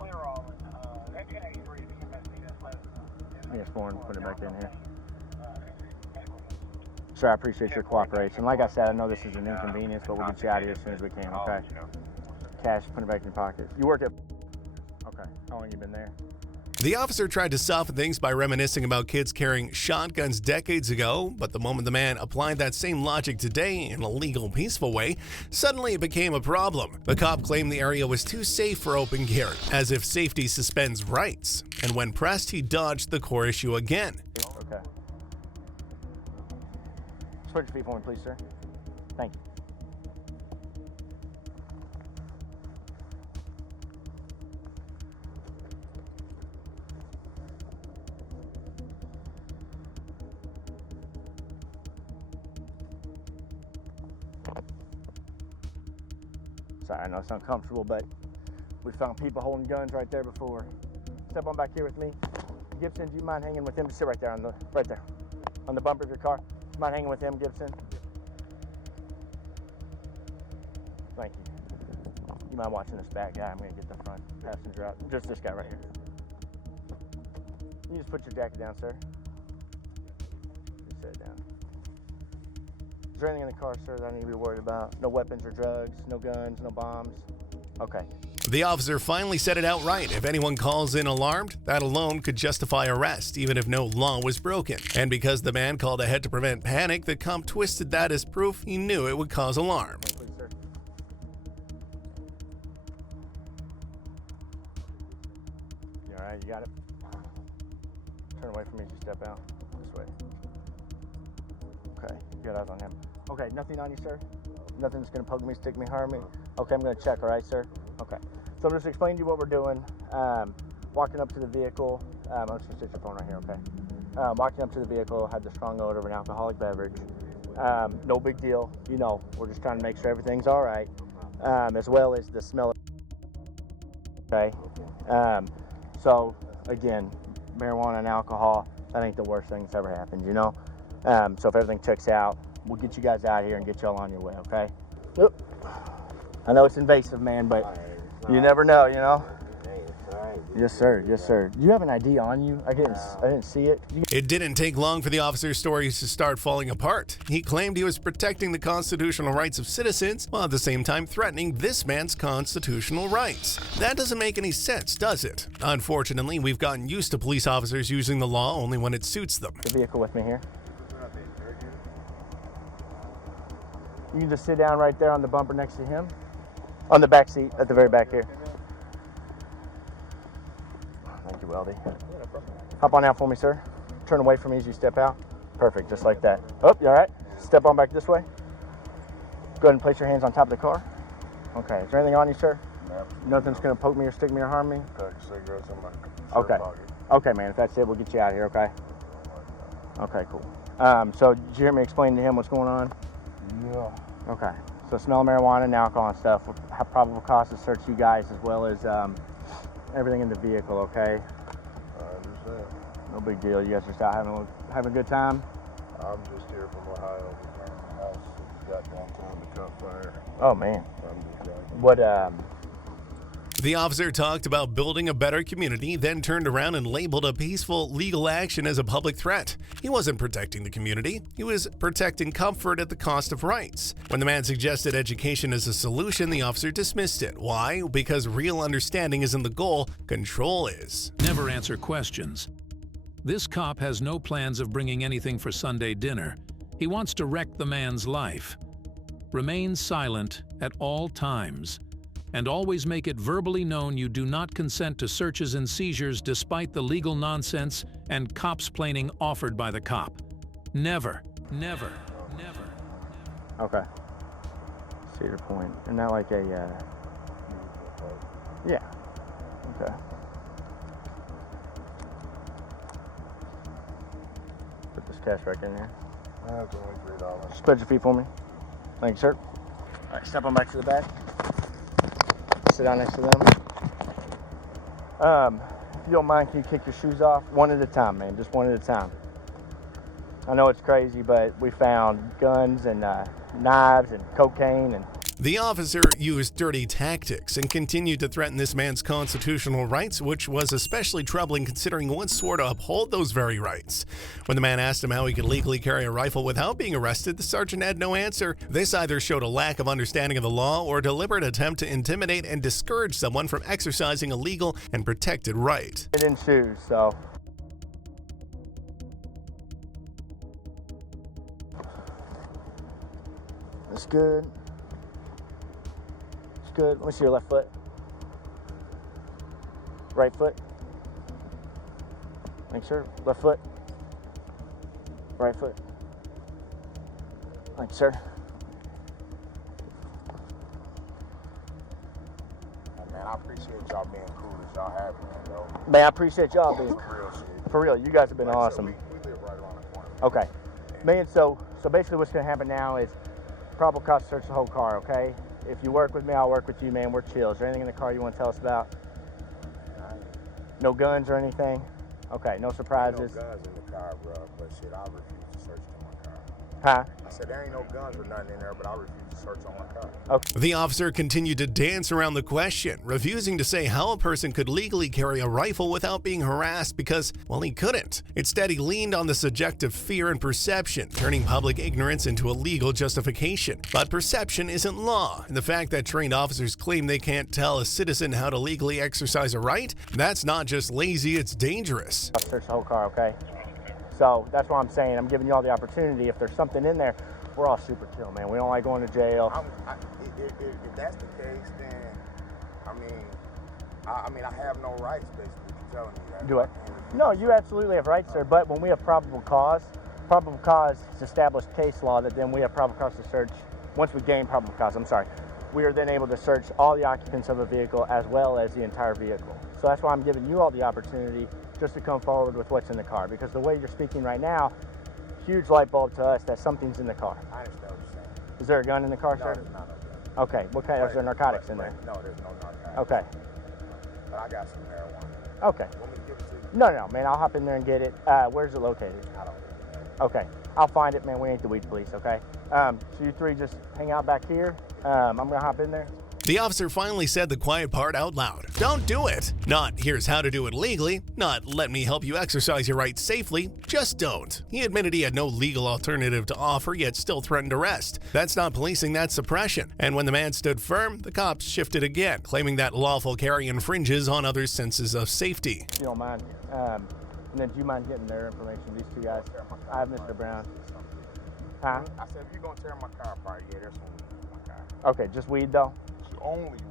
Yes, Lauren, put it back in here. Sir, I appreciate your cooperation. Like I said, I know this is an inconvenience, but we'll get you out of here as soon as we can, okay? Cash, put it back in your pocket. You work at... Okay. How long have you been there? The officer tried to soften things by reminiscing about kids carrying shotguns decades ago, but the moment the man applied that same logic today in a legal, peaceful way, suddenly it became a problem. The cop claimed the area was too safe for open carry, as if safety suspends rights. And when pressed, he dodged the core issue again. Okay. Switch your feet for me, please, sir. Thank you. Sorry, I know it's uncomfortable, but we found people holding guns right there before. Step on back here with me. Gibson, do you mind hanging with him? Sit right there on the bumper of your car. Do you mind hanging with him, Gibson? Thank you. You mind watching this back guy? I'm gonna get the front passenger out. Just this guy right here. You just put your jacket down, sir. Just set it down. Is there anything in the car, sir, that I need to be worried about? No weapons or drugs, no guns, no bombs? Okay. The officer finally said it outright. If anyone calls in alarmed, that alone could justify arrest, even if no law was broken. And because the man called ahead to prevent panic, the cop twisted that as proof he knew it would cause alarm. Please, sir. You all right? You got it? Turn away from me as you step out. This way. Okay, you got eyes on him. Okay, nothing on you, sir? Nothing's gonna poke me, stick me, harm me? Okay, I'm gonna check, all right, sir? Okay. So I'm just explaining to you what we're doing. Walking up to the vehicle. I'm just gonna sit your phone right here, okay? Walking up to the vehicle, had the strong odor of an alcoholic beverage. No big deal. You know, we're just trying to make sure everything's all right, as well as the smell of, okay? So, again, marijuana and alcohol, that ain't the worst thing that's ever happened, you know? So if everything checks out, we'll get you guys out here and get y'all on your way, okay? Yep. I know it's invasive, man, but you never know, you know? Yes, sir. Yes, sir. Do you have an ID on you? I didn't see it. It didn't take long for the officer's stories to start falling apart. He claimed he was protecting the constitutional rights of citizens, while at the same time threatening this man's constitutional rights. That doesn't make any sense, does it? Unfortunately, we've gotten used to police officers using the law only when it suits them. The vehicle with me here. You can just sit down right there on the bumper next to him. On the back seat, at the very back here. Thank you, Weldy. Hop on out for me, sir. Turn away from me as you step out. Perfect, just like that. Oh, you all right? Step on back this way. Go ahead and place your hands on top of the car. Okay, is there anything on you, sir? No. Nothing's gonna poke me or stick me or harm me? Pack of cigarettes in my Okay. pocket. Okay, man, if that's it, we'll get you out of here, okay? Okay, cool. So did you hear me explain to him what's going on? Yeah. Okay. So smell of marijuana and alcohol and stuff. Have probable cause to search you guys as well as everything in the vehicle, okay? I understand. No big deal. You guys just out having a good time? I'm just here from Ohio. The house got downtown to cut fire. Oh, man. I'm just joking. What, The officer talked about building a better community, then turned around and labeled a peaceful legal action as a public threat. He wasn't protecting the community, he was protecting comfort at the cost of rights. When the man suggested education as a solution, the officer dismissed it. Why? Because real understanding isn't the goal, control is. Never answer questions. This cop has no plans of bringing anything for Sunday dinner. He wants to wreck the man's life. Remain silent at all times. And always make it verbally known you do not consent to searches and seizures despite the legal nonsense and cops-plaining offered by the cop. Never, never, never. Okay. Cedar Point. Isn't that like a, yeah. Okay. Put this cash back in here. That's only $3. Spread your feet for me. Thank you, sir. All right, step on back to the back. Sit down next to them. If you don't mind, can you kick your shoes off? One at a time, man. Just one at a time. I know it's crazy, but we found guns and knives and cocaine and... The officer used dirty tactics and continued to threaten this man's constitutional rights, which was especially troubling considering he once swore to uphold those very rights. When the man asked him how he could legally carry a rifle without being arrested, the sergeant had no answer. This either showed a lack of understanding of the law or a deliberate attempt to intimidate and discourage someone from exercising a legal and protected right. It in shoes, so... That's good. Good. Let me see your left foot. Right foot. Make sure. Left foot. Right foot. Thank you, sir. Man, I appreciate y'all being cool as y'all have been, though. Man, I appreciate y'all being For real shit. For real, you guys have been awesome. We live right around the corner. Okay. Man, so basically what's going to happen now is probable cause to search the whole car, okay? If you work with me, I'll work with you, man. We're chill. Is there anything in the car you want to tell us about? No guns or anything? Okay, no surprises? No guns in the car, bro, but shit, I refuse to search to my car. Huh? I said there ain't no guns or nothing in there, but I refuse to search on my car. Okay. The officer continued to dance around the question, refusing to say how a person could legally carry a rifle without being harassed because, well, he couldn't. Instead, he leaned on the subjective fear and perception, turning public ignorance into a legal justification. But perception isn't law, and the fact that trained officers claim they can't tell a citizen how to legally exercise a right, that's not just lazy, it's dangerous. I'll search the whole car, okay? So that's why I'm saying I'm giving you all the opportunity. If there's something in there, we're all super chill, man. We don't like going to jail. If that's the case, then I mean, I have no rights, basically. You're telling me that. Do it. No, you absolutely have rights, sir. But when we have probable cause is established case law that then we have probable cause to search. Once we gain probable cause, we are then able to search all the occupants of a vehicle as well as the entire vehicle. So that's why I'm giving you all the opportunity just to come forward with what's in the car. Because the way you're speaking right now, huge light bulb to us that something's in the car. I understand what you're saying. Is there a gun in the car, No, sir? there's not a gun. Okay. What kind? Is there narcotics in there? No, there's no narcotics. Okay. But I got some marijuana. Okay. Want me to give it to you? No, man. I'll hop in there and get it. Where's it located? I don't know. Okay. I'll find it, man. We ain't the weed police, okay? So you three just hang out back here. I'm gonna hop in there. The officer finally said the quiet part out loud. Don't do it. Not, here's how to do it legally. Not, let me help you exercise your rights safely. Just don't. He admitted he had no legal alternative to offer, yet still threatened arrest. That's not policing, that's suppression. And when the man stood firm, the cops shifted again, claiming that lawful carry infringes on others' senses of safety. If you don't mind. And then do you mind getting their information, these two guys? I have Mr. Brown. Huh? I said, if you're going to tear my car apart, yeah, there's some weed in my car. Okay, just weed though? Only weed.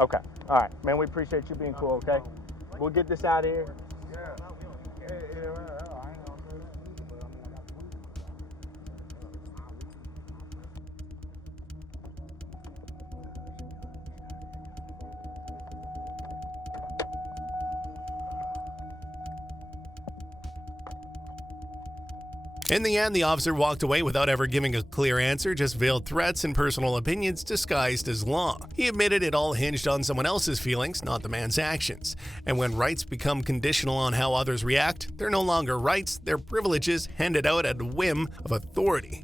Okay. All right. Man, we appreciate you being cool, okay? We'll get this out of here. Yeah. I ain't gonna say that, but I mean, I got the weed. In the end, the officer walked away without ever giving a clear answer, just veiled threats and personal opinions disguised as law. He admitted it all hinged on someone else's feelings, not the man's actions. And when rights become conditional on how others react, they're no longer rights, they're privileges handed out at the whim of authority.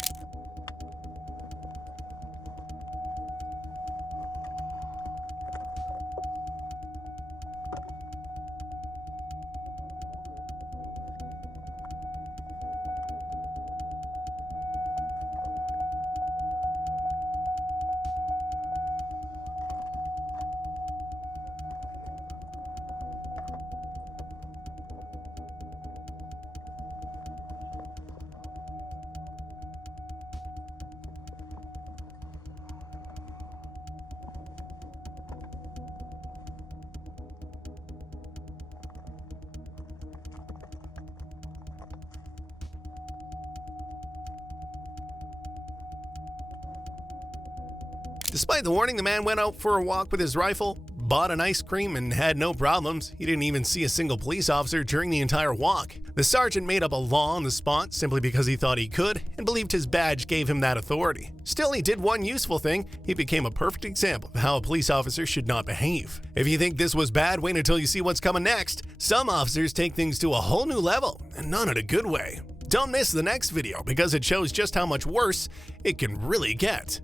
Despite the warning, the man went out for a walk with his rifle, bought an ice cream, and had no problems. He didn't even see a single police officer during the entire walk. The sergeant made up a law on the spot simply because he thought he could and believed his badge gave him that authority. Still, he did one useful thing. He became a perfect example of how a police officer should not behave. If you think this was bad, wait until you see what's coming next. Some officers take things to a whole new level, and none in a good way. Don't miss the next video because it shows just how much worse it can really get.